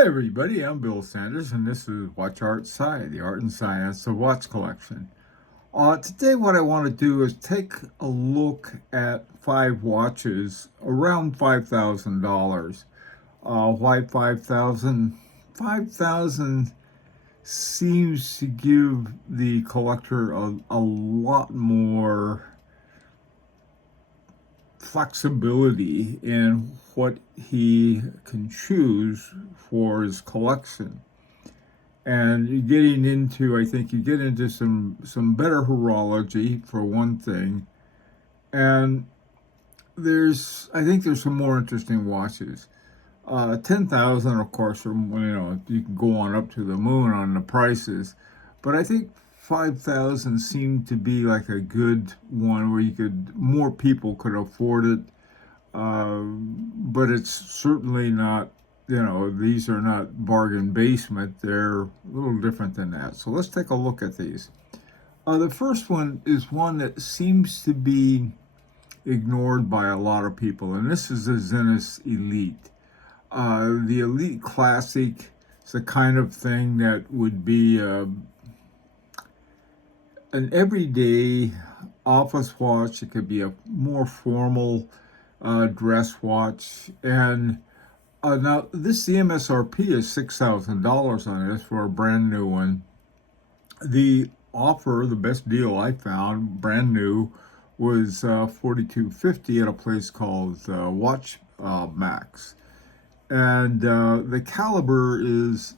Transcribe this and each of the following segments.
Hi everybody, I'm Bill Sanders and this is Watch Art Sci, the art and science of watch collection. Today what I want to do is take a look at 5 watches around $5,000. Why 5,000? 5,000 seems to give the collector a lot more flexibility in what he can choose for his collection. And you're getting into, I think you get into some better horology for one thing, and I think there's some more interesting watches. 10,000, of course, you can go on up to the moon on the prices, but I think 5,000 seemed to be like a good one where more people could afford it. But it's certainly not, these are not bargain basement. They're a little different than that. So let's take a look at these. The first one is one that seems to be ignored by a lot of people, and this is the Zenith Elite. The Elite Classic is the kind of thing that would be an everyday office watch. It could be a more formal dress watch. And now the MSRP is $6,000 on this for a brand new one. The offer, the best deal I found, brand new, was $4,250 at a place called Watch Max. And the caliber is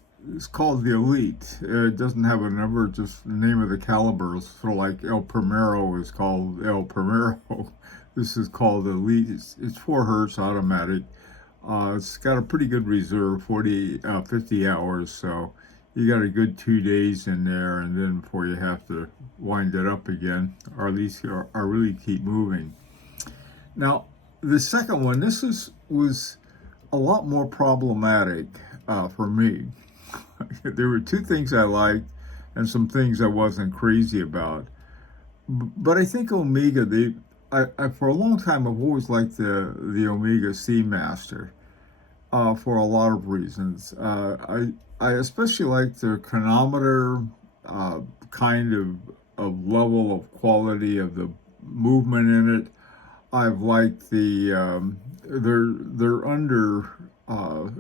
called the Elite. It doesn't have a number, just the name of the caliber is sort of like El Primero is called El Primero. This is called Elite. It's 4 hertz automatic. It's got a pretty good reserve, 50 hours, so you got a good 2 days in there, and then before you have to wind it up again, or at least really keep moving. Now, the second one, was a lot more problematic for me. There were 2 things I liked and some things I wasn't crazy about. But I think Omega, I for a long time I've always liked the Omega Seamaster for a lot of reasons. I especially like the chronometer kind of level of quality of the movement in it. I've liked they're under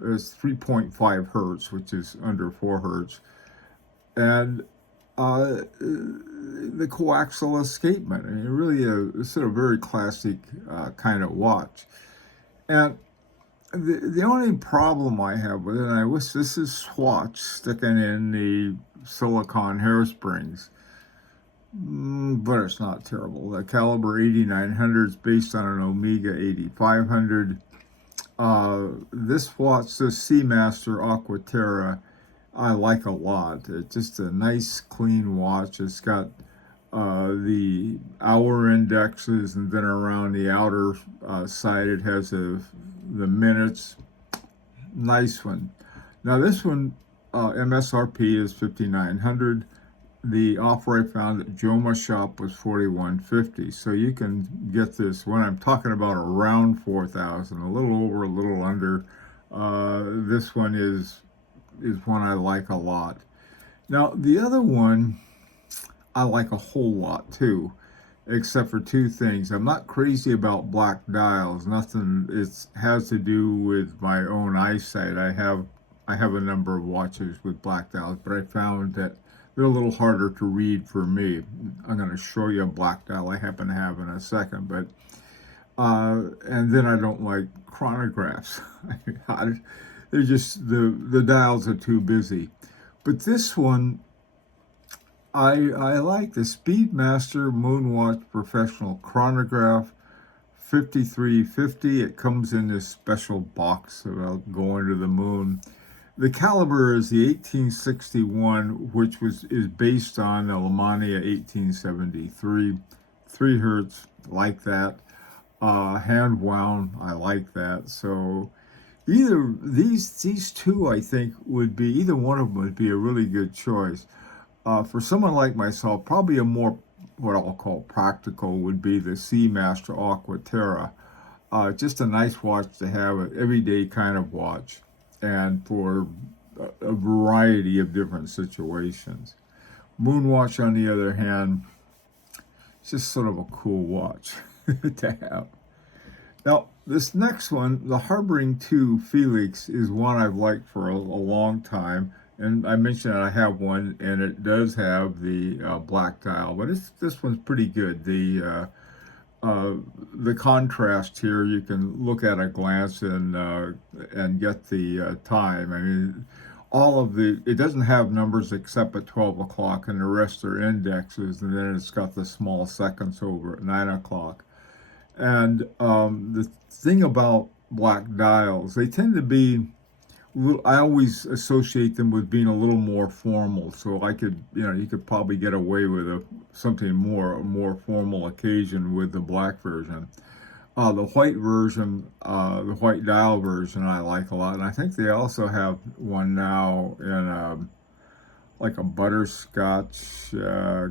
it's 3.5 hertz, which is under 4 hertz, and the coaxial escapement. I mean, really it's a very classic kind of watch. And the only problem I have with it, and I wish this is Swatch sticking in the silicone hairsprings, but it's not terrible. The caliber 8900 is based on an Omega 8500. This watch, this Seamaster Aquaterra, I like a lot. It's just a nice, clean watch. It's got the hour indexes, and then around the outer side, it has the minutes. Nice one. Now this one, MSRP is $5,900. The offer I found at Joma Shop was $4,150. So you can get this when I'm talking about around 4,000, a little over, a little under. This one is one I like a lot. Now the other one I like a whole lot too, except for 2 things. I'm not crazy about black dials. Nothing. It has to do with my own eyesight. I have a number of watches with black dials, but I found that they're a little harder to read for me. I'm going to show you a black dial I happen to have in a second, but and then I don't like chronographs. They're just the dials are too busy. But this one, I like the Speedmaster Moonwatch Professional Chronograph 5350. It comes in this special box about going to the moon. The caliber is the 1861, which is based on the Lemania 1873. 3 hertz, like that. Hand wound, I like that. So either these 2, I think, either one of them would be a really good choice. For someone like myself, probably a more what I'll call practical would be the Seamaster Aquaterra. Just a nice watch to have, an everyday kind of watch. and for a variety of different situations. Moonwatch, on the other hand, it's just sort of a cool watch to have. Now, this next one, the Harboring 2 Felix, is one I've liked for a long time. And I mentioned that I have one, and it does have the black dial, but this one's pretty good. The contrast here, you can look at a glance and get the time. I mean, it doesn't have numbers except at 12 o'clock, and the rest are indexes, and then it's got the small seconds over at 9 o'clock. And the thing about black dials, they tend to be, I always associate them with being a little more formal. So you could probably get away with a more formal occasion with the black version. The white version, the white dial version, I like a lot, and I think they also have one now in like a butterscotch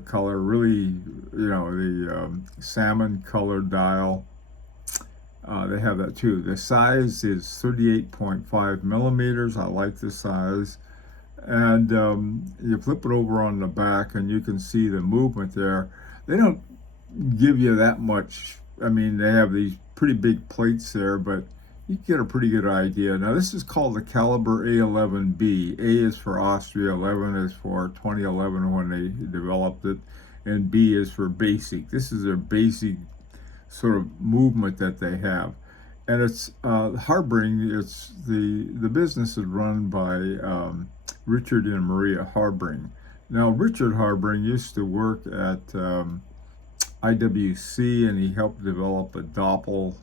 color, really, the salmon colored dial. They have that too. The size is 38.5 millimeters. I like the size. And you flip it over on the back and you can see the movement there. They don't give you that much. I mean, they have these pretty big plates there, but you get a pretty good idea. Now, this is called the Caliber A11B. A is for Austria, 11 is for 2011 when they developed it, and B is for basic. This is their basic sort of movement that they have. And it's Harboring, it's the business is run by Richard and Maria Harboring. Now, Richard Harboring used to work at IWC, and he helped develop a Doppel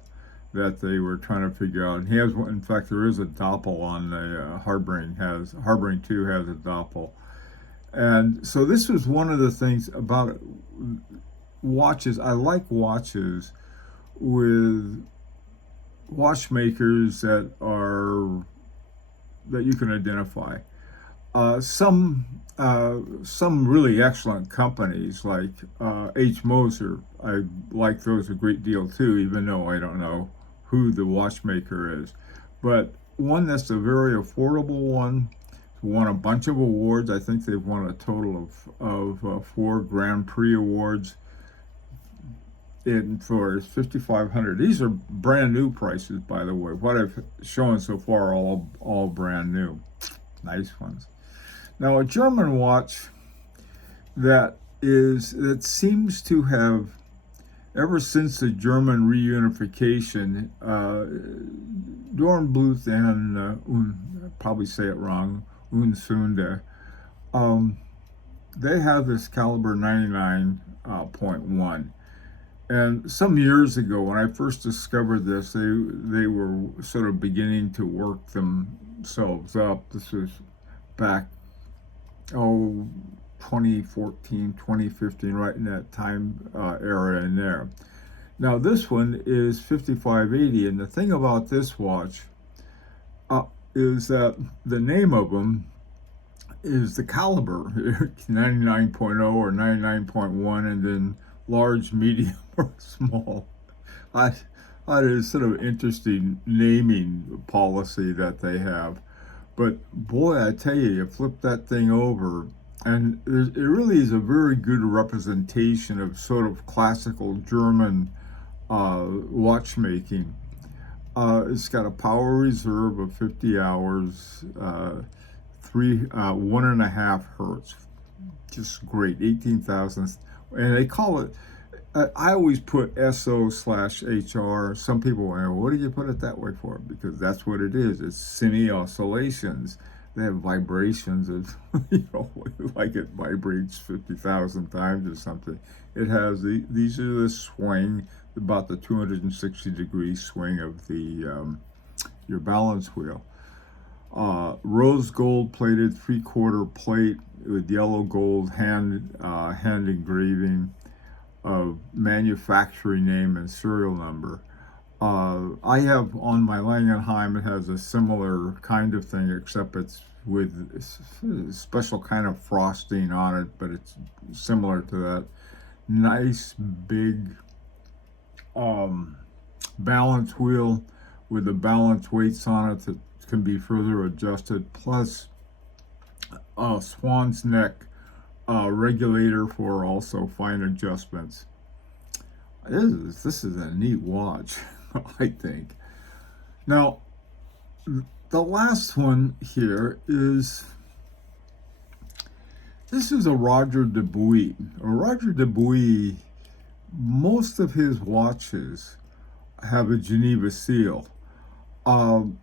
that they were trying to figure out. And he has one, in fact, there is a Doppel on the Harboring 2 has a Doppel. And so this was one of the things about it. Watches. I like watches with watchmakers that you can identify. Some really excellent companies like H. Moser, I like those a great deal too, even though I don't know who the watchmaker is. But one that's a very affordable one, won a bunch of awards. I think they've won a total of 4 Grand Prix awards for 5,500. These are brand new prices, by the way. What I've shown so far are all brand new. Nice ones. Now, a German watch that seems to have, ever since the German reunification, Dorne Bluth and probably say it wrong, Unsunde, they have this caliber 99.1. And some years ago, when I first discovered this, they were sort of beginning to work themselves up. This was back, 2014, 2015, right in that time era in there. Now, this one is 5580, and the thing about this watch is that the name of them is the caliber, 99.0 or 99.1, and then large, medium, or small. That is sort of interesting naming policy that they have. But boy, I tell you, you flip that thing over, and it really is a very good representation of sort of classical German watchmaking. It's got a power reserve of 50 hours, 1.5 hertz, just great, 18,000. And they call it, I always put SO/HR. Some people went, what did you put it that way for? Because that's what it is. It's semi-oscillations. They have vibrations of, like it vibrates 50,000 times or something. It has these are the swing, about the 260-degree swing of your balance wheel. Rose gold plated 3/4 plate with yellow gold hand engraving of manufacturing name and serial number. I have on my Langenheim, it has a similar kind of thing, except it's with a special kind of frosting on it, but it's similar to that. Nice big balance wheel with the balance weights on it that can be further adjusted, plus a swan's neck regulator for also fine adjustments. This is a neat watch, I think. Now, the last one here is, this is a Roger Dedieu. Roger Dedieu, most of his watches have a Geneva seal. And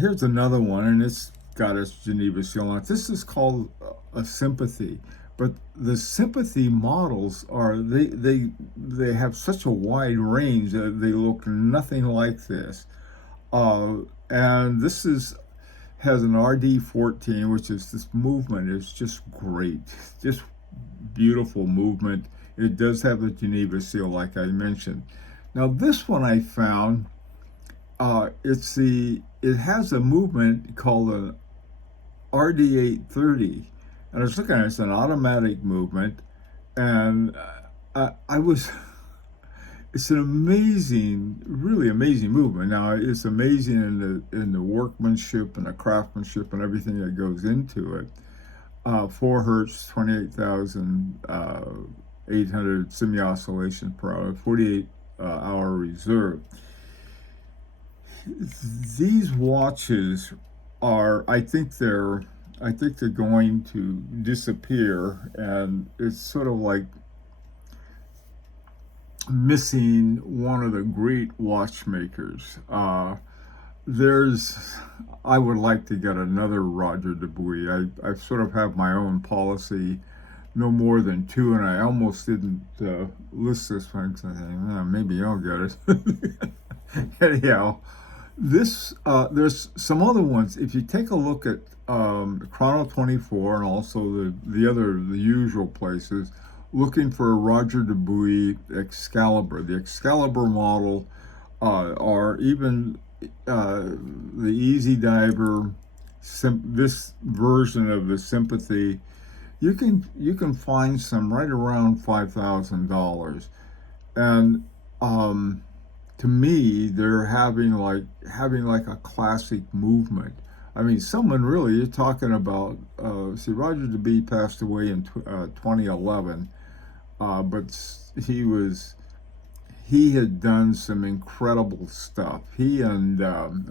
here's another one, and it's got its Geneva seal on it. This is called a sympathy. But the sympathy models are, they have such a wide range that they look nothing like this. And this has an RD14, which is, this movement is just great, just beautiful movement. It does have the Geneva seal, like I mentioned. Now this one I found, it has a movement called an RD830. And I was looking at it, it's an automatic movement, and it's an amazing, really amazing movement. Now it's amazing in the workmanship and the craftsmanship and everything that goes into it. 4 hertz, 28,800 semi-oscillations per hour, 48 hour reserve. These watches are, I think they're going to disappear, and it's sort of like missing one of the great watchmakers. I would like to get another Roger Dedieu. I sort of have my own policy, no more than 2, and I almost didn't list this one because I think, maybe I'll get it. Anyhow, there's some other ones. If you take a look at Chrono 24 and also the usual places, looking for a Roger Dedieu Excalibur. The Excalibur model, or even the Easy Diver, this version of the Sympathy, you can find some right around $5,000, and to me, they're having like a classic movement. I mean, someone really, you're talking about, see, Roger Dedieu passed away in 2011, but he had done some incredible stuff. He and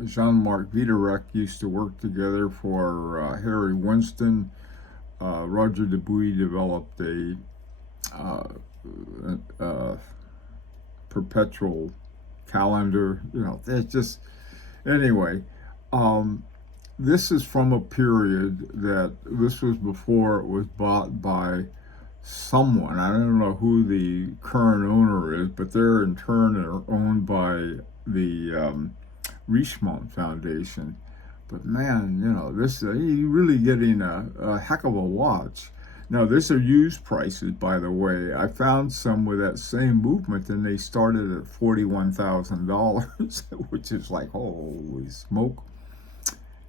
Jean-Marc Viderec used to work together for Harry Winston. Roger Dedieu developed a perpetual calendar. It's just, anyway. This is from a period this was before it was bought by someone. I don't know who the current owner is, but they're in turn are owned by the Richemont Foundation. But man, you're really getting a heck of a watch. Now, these are used prices, by the way. I found some with that same movement, and they started at $41,000, which is like, holy smoke.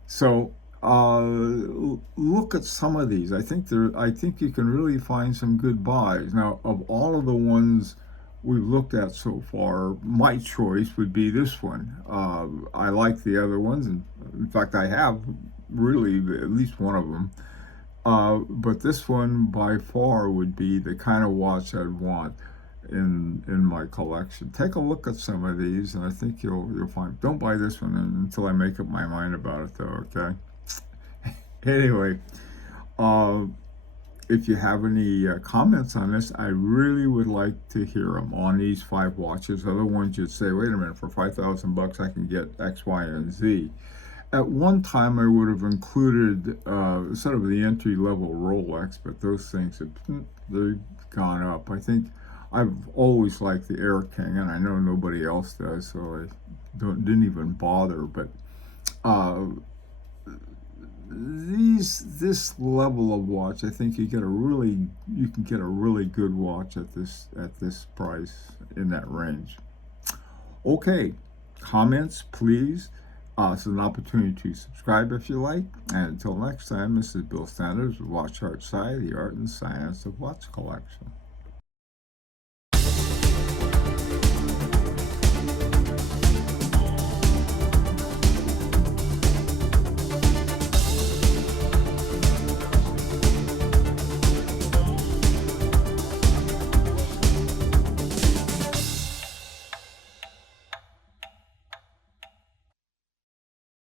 So look at some of these. I think you can really find some good buys. Now, of all of the ones we've looked at so far, my choice would be this one. I like the other ones, and in fact, I have really at least one of them. But this one by far would be the kind of watch I'd want in my collection. Take a look at some of these, and I think you'll find. Don't buy this one until I make up my mind about it, though. Okay. Anyway, if you have any comments on this, I really would like to hear them on these 5 watches. Other ones you'd say, wait a minute, for $5,000 I can get X, Y, and Z. At one time, I would have included sort of the entry-level Rolex, but those things they've gone up. I think I've always liked the Air King, and I know nobody else does, so I didn't even bother. But this level of watch, I think you can get a really good watch at this price in that range. Okay, comments, please. It's an opportunity to subscribe if you like. And until next time, this is Bill Sanders with Watch Art Sci, the art and science of watch collection.